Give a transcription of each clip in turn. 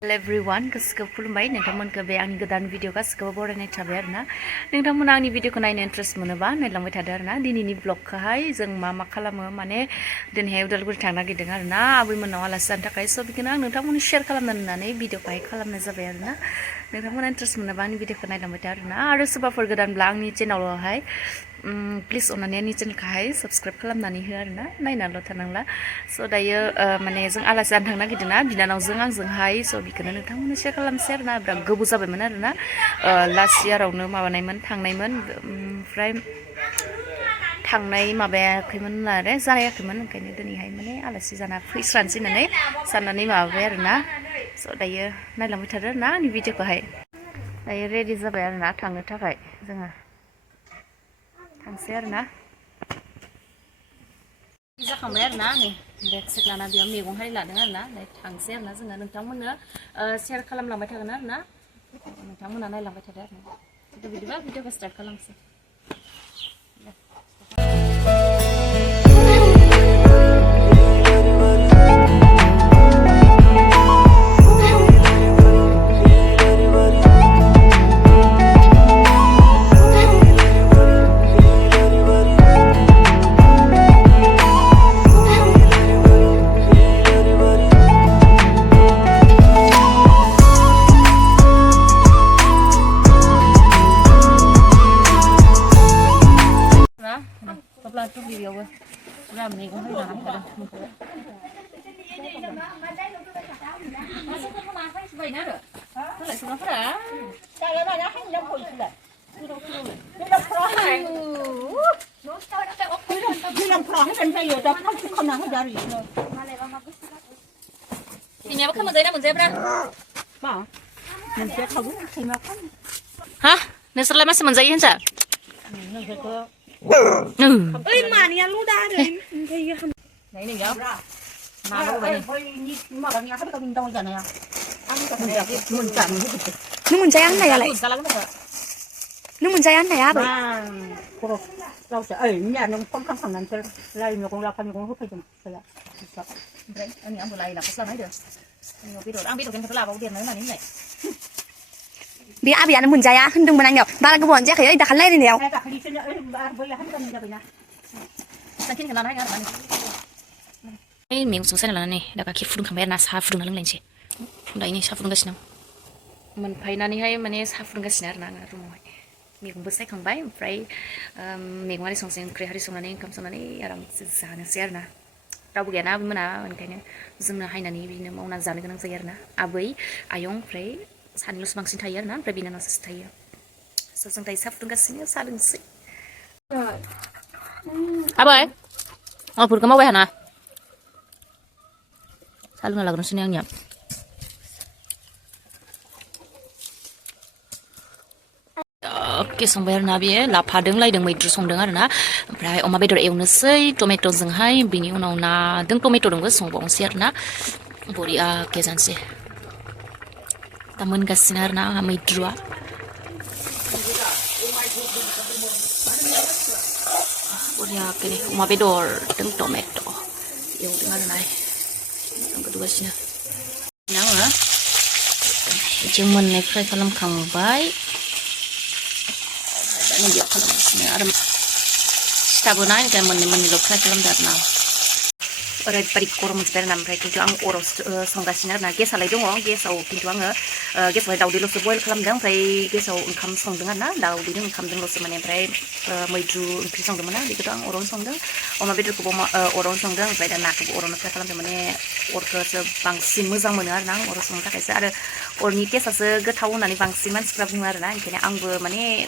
Hello everyone, गासिबो खुलुमबाय नोंथांमोनखौ बे आंनि गोदान भिडिअ गासिबो बरायनाय थाबाय आरोना नोंथांमोना आंनि भिडिअखौ नायनो इन्ट्रेस्ट मोनोबा नायलांबाय थादो आरोना दिनैनि ब्लगखौहाय जों मा खालामो माने दिनैहाय उदालगुरि थांनो नागिरदों आरोना आबैमोननाव आलासि जानो थाखाय स' बेखौनो आं नोंथांमोननो शेयार खालामनो होननानै भिडिअखौहाय खालामनाय जाबाय आरोना नोंथांमोना इन्ट्रेस्ट मोनोबा आंनि भिडिअखौ नायलांबाय था आरोना आरो सोरबाफोर गोदानब्ला आंनि चेनेलावहाय प्लिज अननानै आंनि चेनेलखौहाय साबस्क्राइब खालामनानै हो आरोना नायनाल' थानांला स' दायो माने जों आलासि जानो थांनो नागिरदोंना बिनानावजों आंजोंहाय स' बेखौनो नोंथांमोननो शेयार खालामसै आरोना बिराद गोबाव जाबायमोन आरोना लास्ट इयारावनो माबानायमोन थांनायमोन ओमफ्राय थांनाय माबायाखैमोन आरो जायाखैमोन ओंखायनो दिनैहाय माने आलासि जाना फैस्रानोसै होननानै साननानै माबाबाय आरोना स' दायो नायलांबाय थादो आरोना आंनि भिडिअखौहाय दायो रेडि जाबाय आरोना थांनो थाखाय जोङो थांसै आरोना जाखांबाय आरोना नै बेग सेग लाना बेयाव मैगं हारि लादों आरोना थांसै आरोना जोङो नोंथांमोननो शेयार खालामलांबाय थागोन आरोना नोंथांमोना नायलांबाय थादो आरोना बिदिबा भिडिअखौ स्टार्ट खालामसै bwla tuh video gue udah minggu hari lalu ada masuk ke rumah apa sebaiknya ada boleh sudah pernah saya banyak yang jam pun sudah bilang perang kan saya udah kena dari ini apa kamu zainab zebra ma menjadi kamu terima kasih hah nesrela masih menjadi hensa ơi mà nhà lú đa rồi thấy không đấy này nhá mà đâu vậy mà cái nhà không có mình đâu giờ này ăn cái mình chả nước mình chay ăn này à lại nước mình chay ăn này á vậy rau sẽ ấy nhà nó không thằngนั้นchơi lại nó cũng là con cũng không phải dùng rồi đấy anh ăn bwla là có sao đấy được nhiều video ăn video cái bwla bao tiền đấy mà đến này Bi abi ana mun jaya hendung menang yo. Bala ke bon je kaya ida khalai ni yo. Ini minggu susah lah nih. Dah kaki fudung kamera nas ha fudung lalang lenci. Dah ini sa fudung gasina. Man paina ni hai mane sa fudung gasina na rumah. Minggu besar kambai. Fry minggu hari sungseng kri hari sungna ni kam sungna ni aram sana siar na. Rabu gana abi mana man kayaknya zumna hai nani bina mau na zana ganang siar na. Abwi ayong fry सानैल'सो बांसिन थायो आरोना ओमफ्राय बिनानावसो थायो स' जों दायो साहा फुदुंगासिनो साहा लोंसै आबै माबाफोरखौ मावबाय हाना साहा लोंना लाग्रोनोसै आंनिया संबाय आरोना बेयो लाफादों लायदों मैद्रु संदों आरोना ओमफ्राय अमा बेदर एवनोसै टमेट'जोंहाय बिनि उनाव नादों टमेट'दोंबो संबावनोसै आरोना बरिया जानोसै Taman kasinar na kami dua. Udah kini uma bedor dengan tomato. Yang dengan nai. Yang kedua sih. Nah, cuman nih fry kalam kambai. Dan ini kalam sini ada. Stabunai kan meni lo fry kalam darna. Orang beri korum sebenarnya nampak itu ang oros songgasinya na gas alai dong gas au pintu ang gas alai daudi lo sebuah kalam dong fry gas au income song dengan na daudi dong income dong lo semana fry maju increase song dengan na di kita ang oron song dong oma betul kubo oron song dong fry dan nak kubo oron fry kalam semana orke sebangsin muzang mana nang oros song tak kaisa ada orni gas asa getau nani bangsin man sekrap bunga na ini ang be mana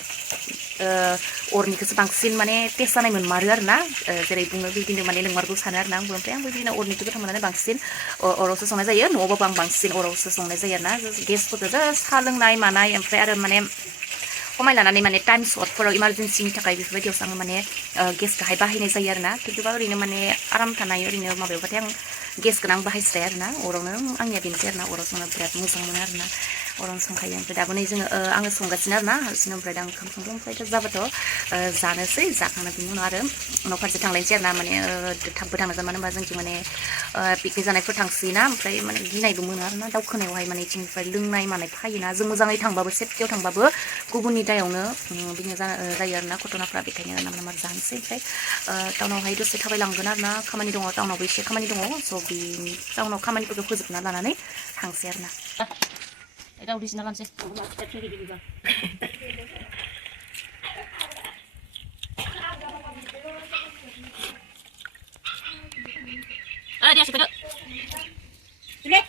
orni kesebangsin mana tes sana menmaru na jadi bunga bikin mana lengmar tu sana na belum yang begini orni itu kita mana bangsin oros song aja ya nopo bangsin oros song aja ya na gas pun ada saling naik mana yang fry ada mana Pemain lain mana time slot for emergency ni cakai bisa video sang mana gas kahai bahi ni saya na kita baru ini mana aram tanah ini mau berapa yang gas kenang bahi saya na orang na angnya bin saya na orang mana berat musang mana na अरावनो संखायो ओमफ्राय दाबो नै जोङो आङो संगासिनो आरोना हारसिंनो ओमफ्राय दा ओंखाम संदों ओमफ्राय दा जाबाथ' जानोसै जाखांना बिनि उनाव आरो उनाव फारसे थांलायनोसै आरोना माने थाबबो थांनांगोन मानो होनबा जोंथिं माने पिकनिक जानायफोर थांसैना ओमफ्राय माने गिनायबो मोनो आरोना दावखोनायावहाय माने इथिंनिफ्राय लोंनाय मानाय फायोना जों मोजाङै थांबाबो सेफटियाव थांबाबो गुबुननि दायावनो बिदिनो जायो आरोना घटनाफ्रा बेखायनो नामा जानोसै ओमफ्राय टाउनावहाय दसे थाबायलांगोन आरोना खामानि दङ टाउनावबो एसे खामानि दङ स' बिनि टाउनाव खामानिफोरखौ फोजोबना लानानै थांसै आरोना दाउदै सिना लानोसै dia sih betul. Ini.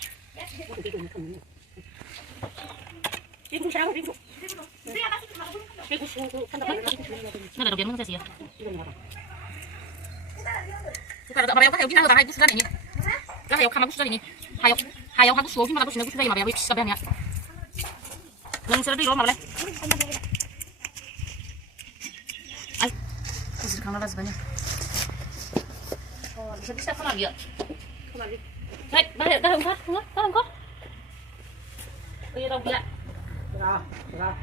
Bingung sekarang bingung. Nggak ada biar sih ya. Bukan ada apa yang kayak gini nggak ada sudah ini. Lah ayo kamu sudah ini. Ayo kamu sudah gimana tuh sudah gimana ya wis sebenarnya. Lingshar di rumah boleh. Ay. Terus kamu lah sebenarnya. Bisa apa lagi ya? Baik, dah lengkap. Oh iya, tahu enggak? Enggak.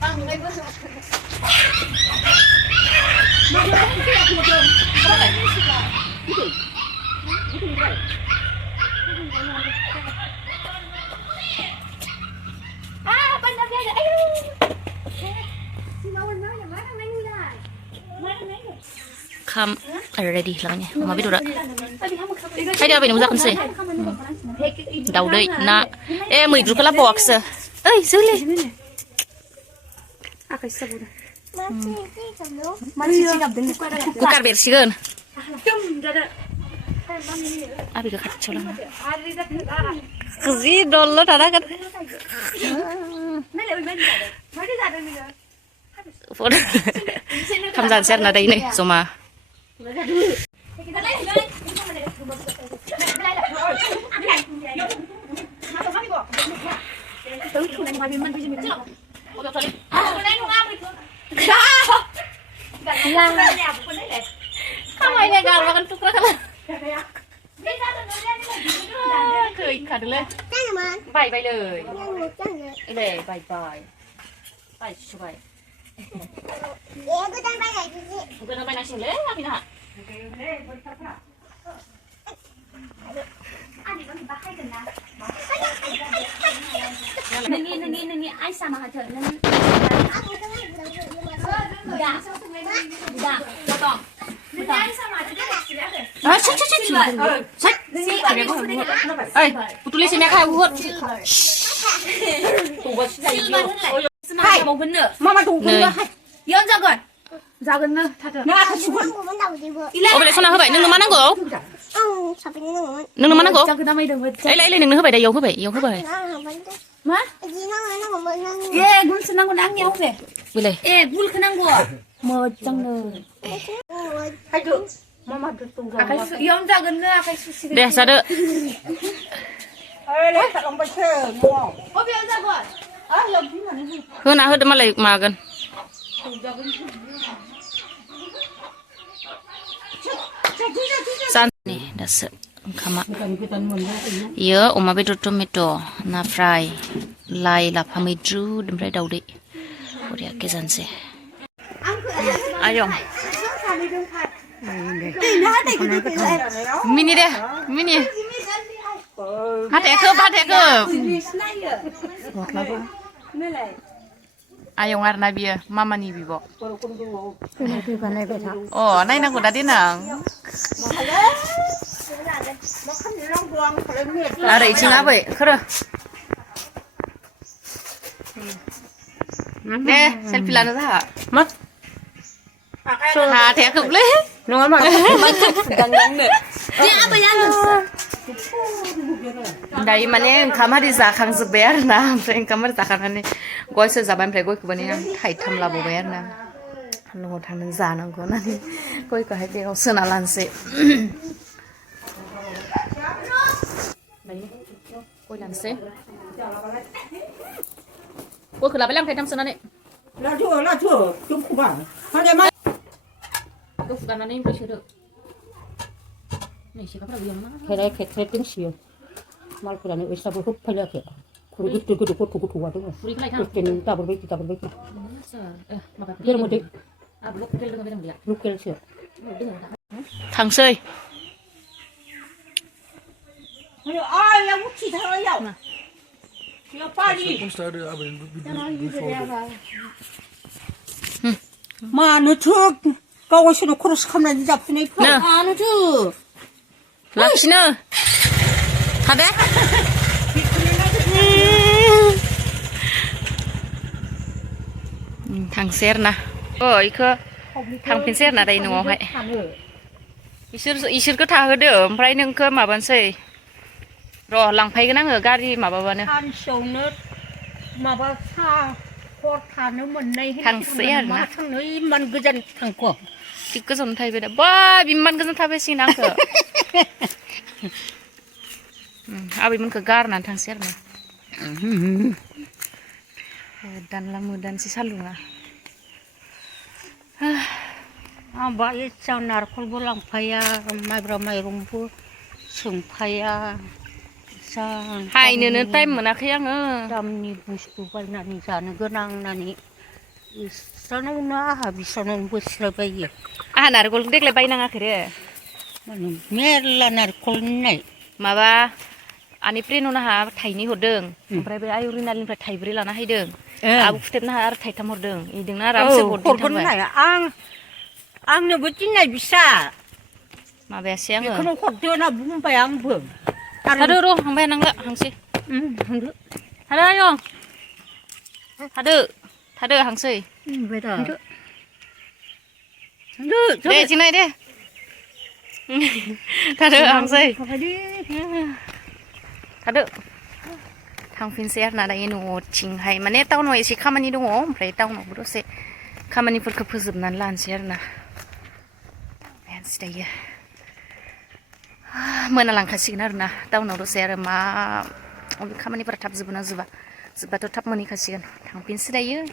Bang, mulai bos. Ah, pandang dia. Ayo. Si mawar-mawar yang mana main ular? Mana? Come ready lang niya. Mama bido ra. Ay dia ba nung zakon say. Daw day na. May dru kala box. Ay, suli. Akay sabon. Kukar bersigan. Abi ka kacau lang. Kasi dollar tara kan. Kamzan share na day ni suma. Kamu ini gak makan tukar kan? Cười cả được lên. Bye bye lời. Đây bye bye. Bye chú bye. Bukan apa nasi le, apa nak? Nengi, ai sama aja. Dah, potong. Ai sama aja. Cek. Ay, putulin si Meka buat. Hai, mama tunggu dulu. Yang jaga. Jaga na, tata. Nah, cukup. Oh, boleh sana hebat. Nung mana go? Nung mana go? Lai nung hebat dah, yang hebat. Ma? Eh, gun senang gun angin apa? Boleh. Bul kenang go. Macam na. Aduh, mama tunggu. Yang jaga na, akai susi. Deh, sada. Ayo, tak lompat ke. Oh, biar jaga. Hơn nào hơn mà lại mà gần san nih dasar kama iya oma bedo tomato na fry lai la pamidru demre daudi udah kesan sih ayo mini deh mini hati ke Ayong arna biya, mama ni bibo. Oh, nay nang kuda dinang. Ada icing apa? Kero. Selfie lana sah. Mat. Hati aku boleh. Nungan mak. Ganggang deh. Dia apa yang? Dari mana kamar di zakang sebayar na, freng kamar zakang ni, goi sezaban freng goi kubani yang hai tamla bobayar na, anu thang nang zanang ko na ni, goi ko hai dia senalan se, goi lan se, goi kelapa lang hai tam senalan ni, la tu, cukup bang, hanya mana, cukup kan ni bersih. Kaya tingsiyo. Mal ko lang isa bu hup pala kaya. Gede gotong ada. Gede tabur baik. Dia mau dek. Lukel sih. Tangsoi. Ayo, ayah uci dah ayah. Siapa ni? Mana tu? Kau sini kurus kamera di jap sini. Mana tu? Laksina. Ada? Tangser na. Oh, iku tangpinser na dari nunggu hai. Isur ke tahu deh. Omprai nengke mabansai. Roh langpai kena nggak gari mababane. Tangsongnya mabasa. Tangser na. Tangnya iman gejan tangko. Tiga son thai beda. Bah, biman kesan thai besi nangke. Abi man ke gar nan tangser na. Dan lamu dan si salunga. Aba itu narkol bolang paya, mai rumpu, sung paya. Hai nene time mana kaya nge. Damni bustu pay nani sana genang nani. Sana una habis sana bus lebay. Narkol dek lebay nang akhirnya. Mana merla narkol nai. Maba ani prenu na ha thai ni hodeng. Omprai be ayu rinalin pra thai bri lana haideng. Abu futep na har thai tam hodeng. Ideng na ram se bodin tambah. Ang nyebutin nai bisa. Maba siang nge. Kalau kau tu na bung bayang bung. Hado ro hang bay nang la hang si. Hado ayo. Hado hang si. Betul. Deh cinai deh. Hado hang si. Hado. Tang pinser na dai nu ching hai mane tau no isi khamani dong omprai tau no bro se khamani furka phuzubnan lan ser na. Men sidai ya. Mana langkasigen aruna tau no se ar ma khamani para thap zubna zuba to thap mani khasigen tang pin sidai